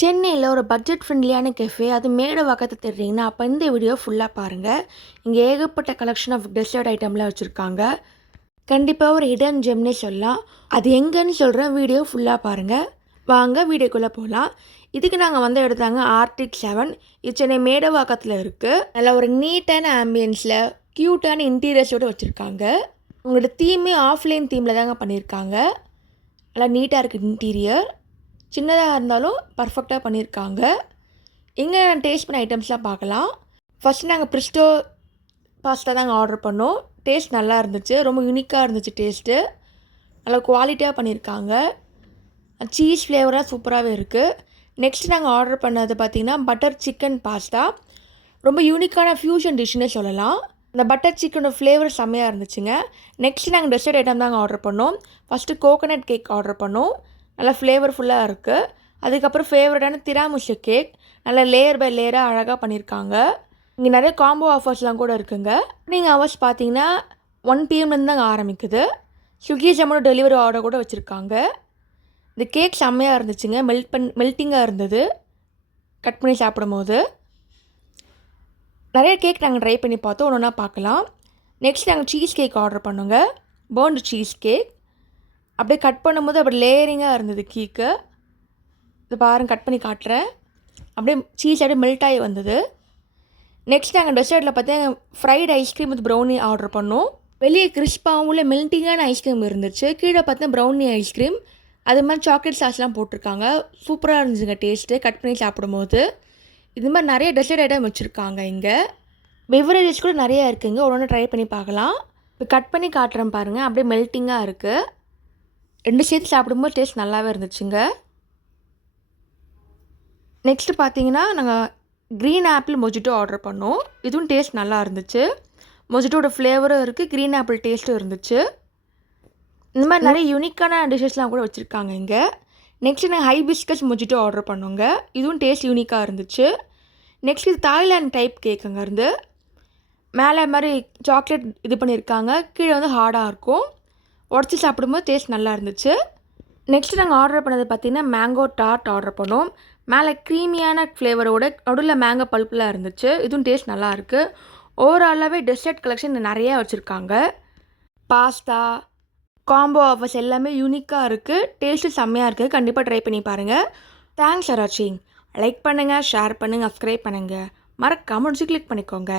சென்னையில் ஒரு budget ஃப்ரெண்ட்லியான cafe அது மேடவாக்கத்தை தேடுறீங்கன்னா அப்போ இந்த வீடியோ ஃபுல்லாக பாருங்கள். இங்கே ஏகப்பட்ட கலெக்ஷன் ஆஃப் டெசர்ட் ஐட்டம்லாம் வச்சுருக்காங்க. கண்டிப்பாக ஒரு ஹிடன் ஜெம்னே சொல்லலாம். அது எங்கேன்னு சொல்கிறேன், வீடியோ ஃபுல்லாக பாருங்கள். வாங்க வீடியோக்குள்ளே போகலாம். இதுக்கு நாங்கள் வந்து எடுத்தாங்க ஆர்டிக் 7. இது சென்னை மேடவாக்கத்தில் இருக்குது. நல்லா ஒரு நீட்டான ஆம்பியன்ஸில் க்யூட்டான இன்டீரியர்ஸோடு வச்சுருக்காங்க. உங்களோட தீமே ஆஃப்லைன் தீமில் தாங்க பண்ணியிருக்காங்க. நல்லா நீட்டாக இருக்குது இன்டீரியர். சின்னதாக இருந்தாலும் பர்ஃபெக்டாக பண்ணியிருக்காங்க. இங்கே டேஸ்ட் பண்ண ஐட்டம்ஸ்லாம் பார்க்கலாம். ஃபஸ்ட்டு நாங்கள் ப்ரிஸ்டோ பாஸ்தா தாங்க ஆர்டர் பண்ணோம். டேஸ்ட் நல்லா இருந்துச்சு, ரொம்ப யூனிக்காக இருந்துச்சு டேஸ்ட்டு. நல்லா குவாலிட்டியாக பண்ணியிருக்காங்க. சீஸ் ஃப்ளேவராக சூப்பராகவே இருக்குது. நெக்ஸ்ட் நாங்கள் ஆர்டர் பண்ணது பார்த்திங்கன்னா பட்டர் சிக்கன் பாஸ்தா. ரொம்ப யூனிக்கான ஃப்யூஷன் டிஷ்ஷுன்னே சொல்லலாம். இந்த பட்டர் சிக்கனோட ஃப்ளேவர் செம்மையாக இருந்துச்சுங்க. நெக்ஸ்ட் நாங்கள் டெசர்ட் ஐட்டம் தாங்க ஆர்டர் பண்ணோம். ஃபஸ்ட்டு கோகோனட் கேக் ஆர்டர் பண்ணோம். நல்லா ஃப்ளேவர்ஃபுல்லாக இருக்குது. அதுக்கப்புறம் ஃபேவரட்டான திராமிசு கேக் நல்லா லேயர் பை லேயராக அழகாக பண்ணியிருக்காங்க. இங்கே நிறைய காம்போ ஆஃபர்ஸ்லாம் கூட இருக்குங்க. நீங்கள் ஹவர்ஸ் பார்த்தீங்கன்னா 1 PM தாங்க ஆரம்பிக்குது. ஸ்விக்கி ஜொமேட்டோ டெலிவரி ஆர்டர் கூட வச்சுருக்காங்க. இந்த கேக் செம்மையாக இருந்துச்சுங்க. மெல்ட்டிங்காக இருந்தது கட் பண்ணி சாப்பிடும்போது. நிறைய கேக் நாங்கள் ட்ரை பண்ணி பார்த்தோம், ஒன்று ஒன்றா பார்க்கலாம். நெக்ஸ்ட் நாங்கள் சீஸ் கேக் ஆர்டர் பண்ணோங்க. Burnt cheese cake. அப்படியே கட் பண்ணும்போது அப்படி லேயரிங்காக இருந்தது கேக்கு. இது பாருங்க, கட் பண்ணி காட்டுறேன். அப்படியே சீஸ் அப்படியே மெல்ட் ஆகி வந்தது. நெக்ஸ்ட் நாங்கள் டெசர்ட்டில் பார்த்தீங்கன்னா fried ice cream with brownie order பண்ணோம். வெளியே கிறிஸ்பாகவும் உள்ள மெல்ட்டிங்கான ஐஸ்கிரீம் இருந்துச்சு. கீழே பார்த்தீங்கன்னா ப்ரௌனி ஐஸ்கிரீம், அது மாதிரி சாக்லேட் சாஸ்லாம் போட்டிருக்காங்க. சூப்பராக இருந்துச்சுங்க டேஸ்ட்டு கட் பண்ணி சாப்பிடும்போது. இது மாதிரி நிறைய டெசர்ட் ஐட்டம் வச்சுருக்காங்க. இங்கே பெவரேஜஸ் கூட நிறையா இருக்குங்க. ஒரு ஒன்று ட்ரை பண்ணி பார்க்கலாம். இப்போ கட் பண்ணி காட்டுறேன் பாருங்கள். அப்படியே மெல்ட்டிங்காக இருக்குது. 2 சேர்த்து சாப்பிடும்போது டேஸ்ட் நல்லாவே இருந்துச்சுங்க. நெக்ஸ்ட்டு பார்த்தீங்கன்னா நாங்கள் க்ரீன் ஆப்பிள் மொஜிட்டோ ஆர்டர் பண்ணோம். இதுவும் டேஸ்ட் நல்லா இருந்துச்சு. மொஜிட்டோட ஃப்ளேவரும் இருக்குது, க்ரீன் ஆப்பிள் டேஸ்ட்டும் இருந்துச்சு. இந்த மாதிரி நிறைய யூனிக்கான டிஷ்ஷஸ்லாம் கூட வச்சுருக்காங்க இங்கே. நெக்ஸ்ட்டு நாங்கள் ஹைபிஸ்கஸ் மொஜிட்டோ ஆர்டர் பண்ணோங்க. இதுவும் டேஸ்ட் யூனிக்காக இருந்துச்சு. நெக்ஸ்ட் இது தாய்லாண்ட் டைப் கேக் அங்கே இருந்து மேலே மாதிரி சாக்லேட் இது பண்ணியிருக்காங்க. கீழே வந்து ஹார்டாக இருக்கும். உடச்சி சாப்பிடும்போது டேஸ்ட் நல்லா இருந்துச்சு. நெக்ஸ்ட் நாங்கள் ஆர்டர் பண்ணது பார்த்திங்கன்னா மேங்கோ டார்ட் ஆர்டர் பண்ணோம். மேலே க்ரீமியான ஃப்ளேவரோட நடுவில் மேங்கோ பல்ப்லாம் இருந்துச்சு. இதுவும் டேஸ்ட் நல்லா இருக்குது. ஓவராலாகவே டெசர்ட் கலெக்ஷன் நிறையா வச்சுருக்காங்க. பாஸ்தா காம்போ ஆஃபர்ஸ் எல்லாமே யூனிக்காக இருக்குது. டேஸ்ட்டு செம்மையாக இருக்குது. கண்டிப்பாக ட்ரை பண்ணி பாருங்கள். தேங்க்ஸ் ஃபார் வாட்சிங். லைக் பண்ணுங்கள், ஷேர் பண்ணுங்கள், சப்ஸ்கிரைப் பண்ணுங்கள். மறக்காமல் கிளிக் பண்ணிக்கோங்க.